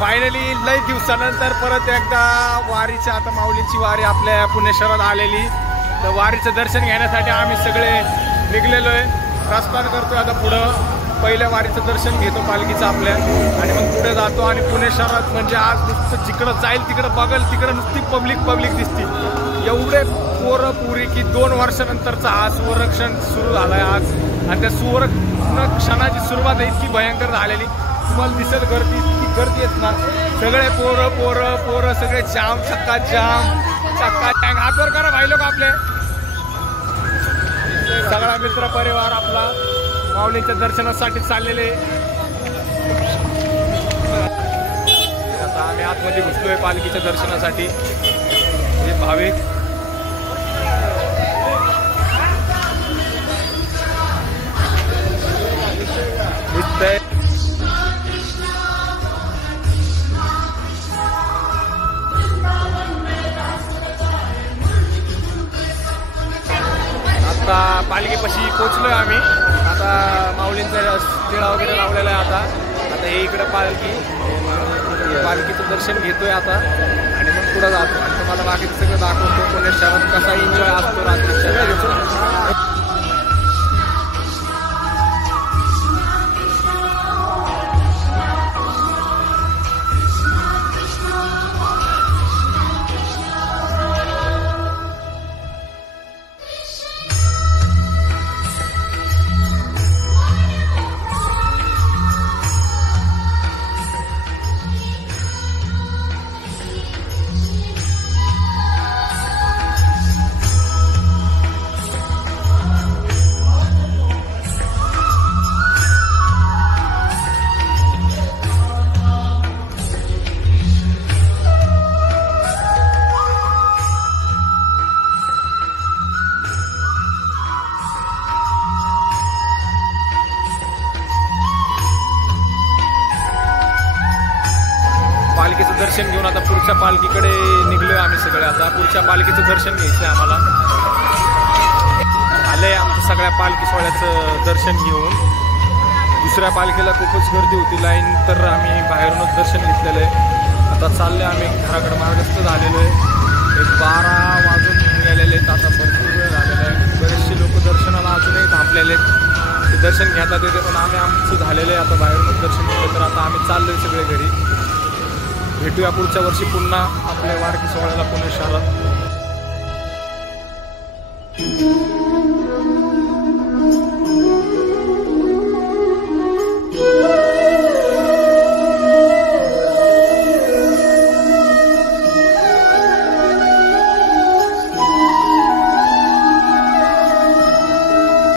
Finally लई दिवसानंतर परत एकदा वारीच्या आता माऊलीची वारी आपल्या पुणे शहरात आलेली, तर वारीचं दर्शन घेण्यासाठी आम्ही सगळे निघलेलो आहे. प्रस्थान करतोय आता पुढं. पहिल्या वारीचं दर्शन घेतो पालखीचं आपल्या आणि मग पुढे जातो. आणि पुणे शहरात म्हणजे आज नुसतं जिकडं जाईल तिकडं बघल तिकडं नुसती पब्लिक दिसती. एवढे पोरं पुरी की 2 वर्षानंतरचा हा सुवर्णक्षण सुरू झाला आहे आज. आणि त्या सुवर्ण क्षणाची सुरुवात इतकी भयंकर झालेली. तुम्हाला दिसेल गर्दी, इतकी गर्दी येत ना. सगळे पोरं सगळे जाम चक्का हातवर करा भाई लोक आपले. सगळा मित्र परिवार आपला माऊलीच्या दर्शनासाठी चाललेले. आता आम्ही आतमध्ये घुसलोय पालखीच्या दर्शनासाठी. हे भाविक दिसतंय. आता पालखीपाशी पोचलोय आम्ही. आता माऊलींचा टिळा वगैरे लावलेला आहे. आता हे इकडं पालखीचं दर्शन घेतोय आता आणि मग पुढं जातो आणि तुम्हाला बाकीचं सगळं दाखवतो. पुणे शहरात कसा एन्जॉय असतो रात्रीच्या. पालखीचं दर्शन घेऊन आता पुढच्या पालखीकडे निघलोय आम्ही सगळे. आता पुढच्या पालखीचं दर्शन घ्यायचं आहे आम्हाला. आलंय आमचं सगळ्या पालखी सोहळ्याचं दर्शन घेऊन. दुसऱ्या पालखीला खूपच गर्दी होती लाईन, तर आम्ही बाहेरूनच दर्शन घेतलेलं आहे. आता चालले आम्ही घराकडे मार्गस्थ झालेलो आहे. 12 वाजून गेलेले आहेत. आता भरपूर वेळ झालेला आहे. बरेचसे लोक दर्शनाला अजूनही थांबलेले आहेत. ते दर्शन घेतात येते, पण आमचं झालेलं आहे. आता बाहेरूनच दर्शन घेतलं, तर आता आम्ही चाललोय सगळे घरी. भेटूया पुढच्या वर्षी पुन्हा आपल्या वारकी सोहळ्याला पुणे शहरात.